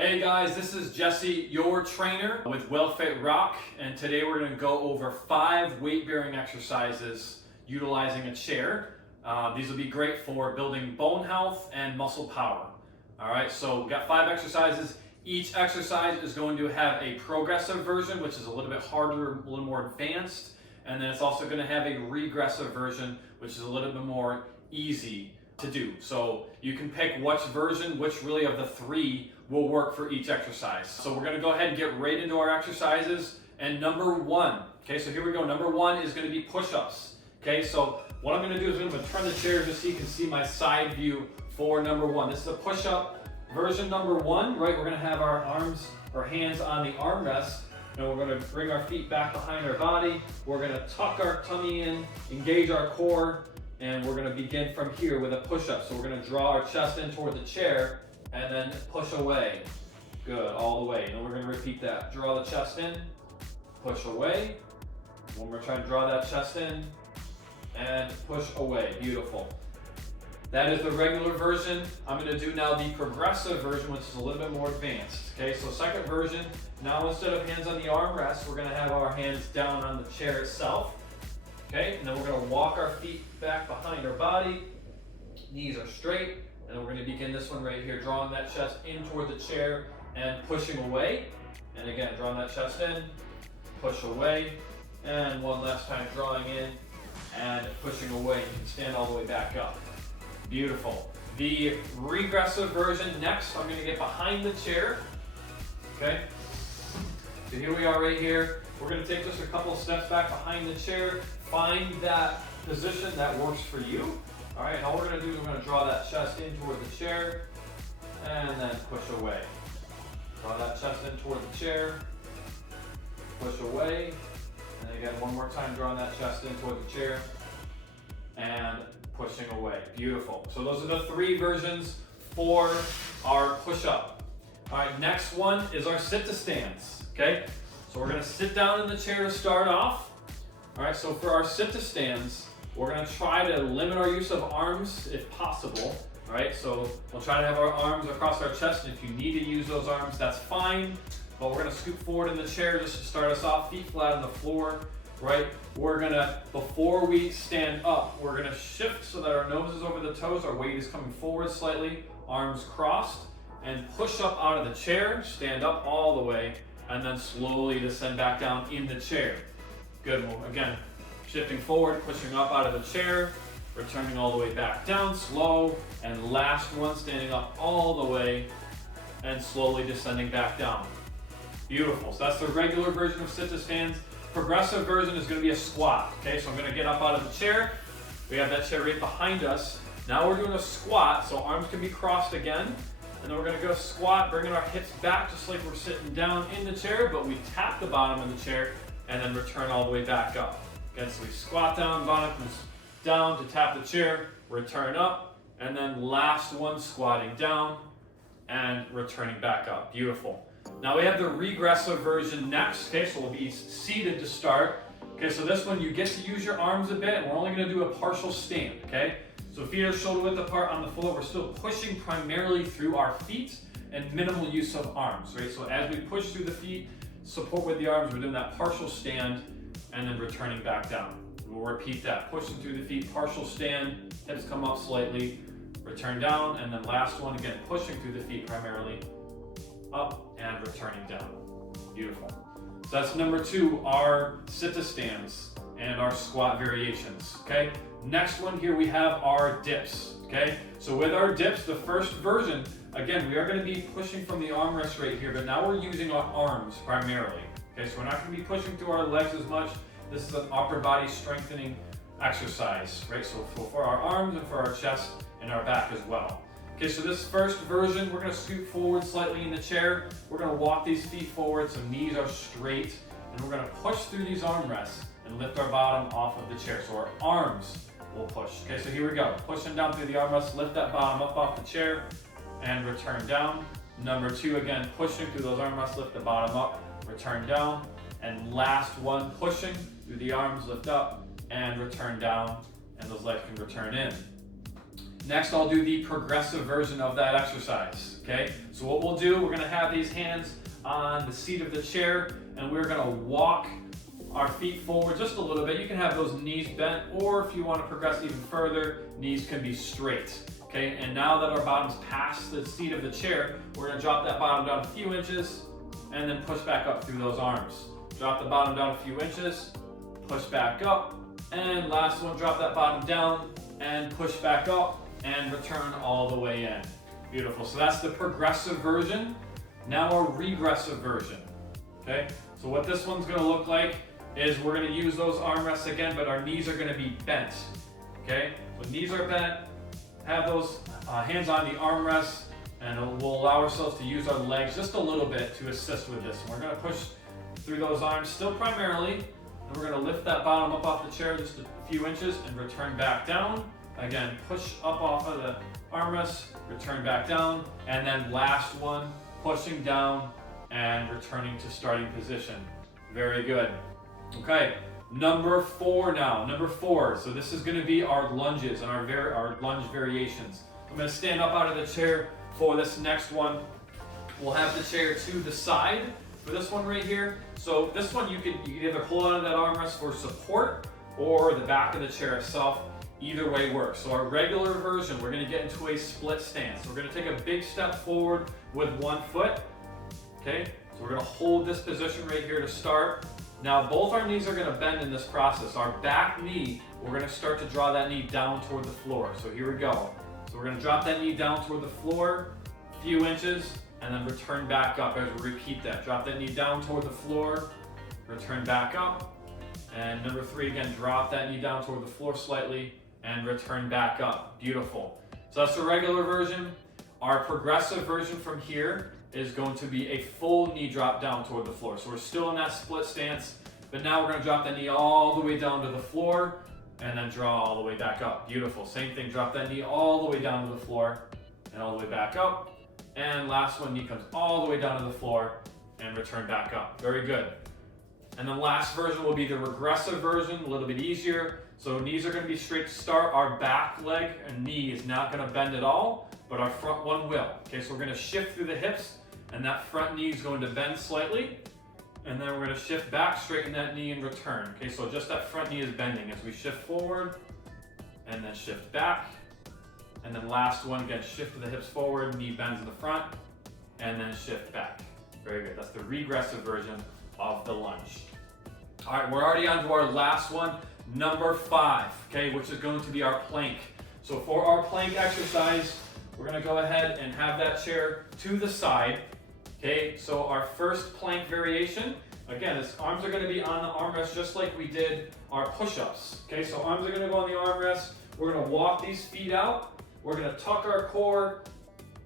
Hey guys, this is Jesse, your trainer with Wellfitroc, and today we're going to go over 5 weight-bearing exercises utilizing a chair. These will be great for building bone health and muscle power. Alright, so we've got 5 exercises. Each exercise is going to have a progressive version, which is a little bit harder, a little more advanced, and then it's also going to have a regressive version, which is a little bit more easy to do. So you can pick which version, which really of the 3 will work for each exercise. So we're going to go ahead and get right into our exercises. And number 1, okay, so here we go. Number 1 is going to be push-ups. Okay, so what I'm going to do is I'm going to turn the chair just so you can see my side view for number 1. This is a push-up version number 1, right? We're going to have our hands on the armrest, and we're going to bring our feet back behind our body. We're going to tuck our tummy in, engage our core, and we're going to begin from here with a push-up. So we're going to draw our chest in toward the chair and then push away. Good, all the way. And then we're going to repeat that. Draw the chest in, push away. One more time, draw that chest in and push away. Beautiful. That is the regular version. I'm going to do now the progressive version, which is a little bit more advanced. Okay, so second version, now instead of hands on the armrest, we're going to have our hands down on the chair itself. Okay, and then we're going to walk our feet back behind our body. Knees are straight. And we're going to begin this one right here, drawing that chest in toward the chair and pushing away. And again, drawing that chest in, push away. And one last time, drawing in and pushing away. You can stand all the way back up. Beautiful. The regressive version next, I'm going to get behind the chair. Okay. So here we are right here. We're going to take just a couple of steps back behind the chair. Find that position that works for you. All right, and all we're going to do is we're going to draw that chest in toward the chair and then push away. Draw that chest in toward the chair, push away, and again, one more time, drawing that chest in toward the chair and pushing away. Beautiful. So those are the 3 versions for our push-up. All right, next one is our sit-to-stands, okay? So we're going to sit down in the chair to start off. All right, so for our sit-to-stands, we're going to try to limit our use of arms if possible. All right, so we'll try to have our arms across our chest, and if you need to use those arms, that's fine. But we're going to scoot forward in the chair just to start us off, feet flat on the floor, right? We're going to, before we stand up, we're going to shift so that our nose is over the toes, our weight is coming forward slightly, arms crossed, and push up out of the chair, stand up all the way, and then slowly descend back down in the chair. Good, well, again, shifting forward, pushing up out of the chair, returning all the way back down, slow, and last one, standing up all the way, and slowly descending back down. Beautiful. So that's the regular version of sit-to-stands. Progressive version is going to be a squat. Okay, so I'm going to get up out of the chair. We have that chair right behind us. Now we're doing a squat, so arms can be crossed again. And then we're going to go squat, bringing our hips back just like we're sitting down in the chair, but we tap the bottom of the chair and then return all the way back up. Again, so we squat down, bottom comes down to tap the chair, return up, and then last one, squatting down and returning back up. Beautiful. Now we have the regressive version next. Okay, so we'll be seated to start. Okay, so this one you get to use your arms a bit, and we're only going to do a partial stand. Okay, so feet are shoulder width apart on the floor. We're still pushing primarily through our feet and minimal use of arms. Right, so as we push through the feet, support with the arms, we're doing that partial stand and then returning back down. We'll repeat that, pushing through the feet, partial stand, hips come up slightly, return down, and then last one, again, pushing through the feet primarily, up and returning down. Beautiful. So that's number 2, our sit-to-stands and our squat variations, okay? Next one here we have our dips, okay? So with our dips, the first version, again, we are going to be pushing from the armrest right here, but now we're using our arms primarily. Okay, so we're not going to be pushing through our legs as much. This is an upper body strengthening exercise, right? So for our arms and for our chest and our back as well. Okay, so this first version, we're going to scoot forward slightly in the chair. We're going to walk these feet forward so knees are straight. And we're going to push through these armrests and lift our bottom off of the chair. So our arms will push. Okay, so here we go. Pushing down through the armrest, lift that bottom up off the chair and return down. Number 2, again, pushing through those armrests, lift the bottom up, return down, and last one, pushing through the arms, lift up and return down, and those legs can return in. Next, I'll do the progressive version of that exercise, okay? So what we'll do, we're gonna have these hands on the seat of the chair, and we're gonna walk our feet forward just a little bit. You can have those knees bent, or if you wanna progress even further, knees can be straight, okay? And now that our bottom's past the seat of the chair, we're gonna drop that bottom down a few inches, and then push back up through those arms. Drop the bottom down a few inches, push back up, and last one, drop that bottom down, and push back up, and return all the way in. Beautiful. So that's the progressive version. Now our regressive version. Okay? So what this one's going to look like is we're going to use those armrests again, but our knees are going to be bent. Okay? So knees are bent. Have those hands on the armrests, and we'll allow ourselves to use our legs just a little bit to assist with this. We're going to push through those arms still primarily, and we're going to lift that bottom up off the chair just a few inches and return back down. Again, push up off of the armrest, return back down, and then last one, pushing down and returning to starting position. Very good. Okay, number 4 now. Number 4, so this is gonna be our lunges and our lunge variations. I'm gonna stand up out of the chair for this next one. We'll have the chair to the side for this one right here. So this one you can either hold onto that armrest for support or the back of the chair itself. Either way works. So our regular version, we're going to get into a split stance. We're going to take a big step forward with one foot. Okay, so we're going to hold this position right here to start. Now both our knees are going to bend in this process. Our back knee, we're going to start to draw that knee down toward the floor. So here we go. So we're going to drop that knee down toward the floor, a few inches, and then return back up as we repeat that. Drop that knee down toward the floor, return back up. And number 3, again, drop that knee down toward the floor slightly, and return back up. Beautiful. So that's the regular version. Our progressive version from here is going to be a full knee drop down toward the floor. So we're still in that split stance, but now we're going to drop that knee all the way down to the floor and then draw all the way back up. Beautiful. Same thing, drop that knee all the way down to the floor and all the way back up. And last one, knee comes all the way down to the floor and return back up. Very good. And the last version will be the regressive version, a little bit easier. So knees are going to be straight to start. Our back leg and knee is not going to bend at all, but our front one will. Okay, so we're going to shift through the hips, and that front knee is going to bend slightly. And then we're going to shift back, straighten that knee, and return. Okay, so just that front knee is bending as we shift forward, and then shift back. And then last one, again, shift to the hips forward, knee bends in the front, and then shift back. Very good. That's the regressive version of the lunge. All right, we're already on to our last one. Number 5, okay, which is going to be our plank. So for our plank exercise, we're going to go ahead and have that chair to the side. Okay, so our first plank variation, again, its arms are going to be on the armrest just like we did our push-ups. Okay, so arms are going to go on the armrest. We're going to walk these feet out. We're going to tuck our core,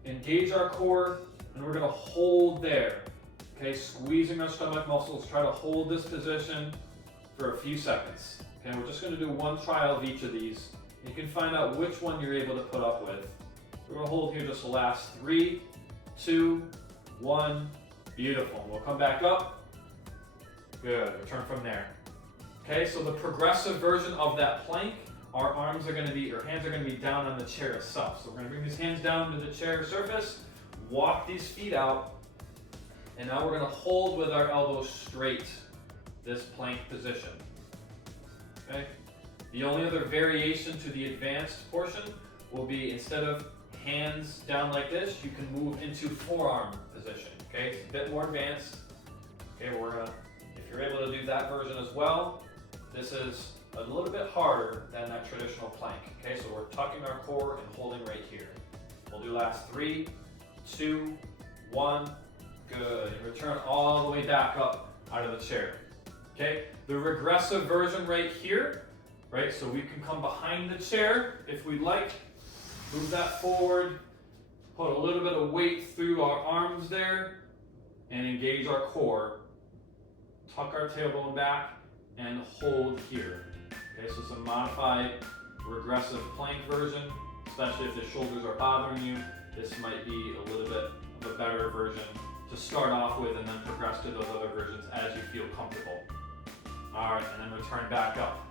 engage our core, and we're going to hold there. Okay, squeezing our stomach muscles. Try to hold this position for a few seconds. Okay, we're just going to do one trial of each of these. You can find out which one you're able to put up with. We're going to hold here just the last 3, 2, 1. Beautiful. We'll come back up. Good. Return from there. Okay, so the progressive version of that plank, our arms are going to be, or hands are going to be down on the chair itself. So we're going to bring these hands down to the chair surface, walk these feet out, and now we're going to hold with our elbows straight this plank position. Okay. The only other variation to the advanced portion will be instead of hands down like this, you can move into forearm position. Okay, it's a bit more advanced. Okay, if you're able to do that version as well, this is a little bit harder than that traditional plank. Okay, so we're tucking our core and holding right here. We'll do last 3, 2, 1. Good. And return all the way back up out of the chair. Okay, the regressive version right here, right? So we can come behind the chair if we'd like, move that forward, put a little bit of weight through our arms there, and engage our core. Tuck our tailbone back and hold here. Okay, so it's a modified regressive plank version, especially if the shoulders are bothering you. This might be a little bit of a better version to start off with and then progress to those other versions as you feel comfortable. All right, and then return back up.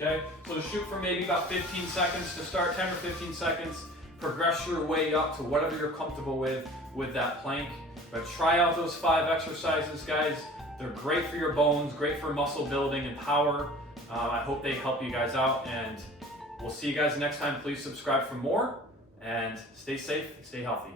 Okay, so shoot for maybe about 15 seconds to start, 10 or 15 seconds. Progress your way up to whatever you're comfortable with that plank. But try out those 5 exercises, guys. They're great for your bones, great for muscle building and power. I hope they help you guys out, and we'll see you guys next time. Please subscribe for more, and stay safe, stay healthy.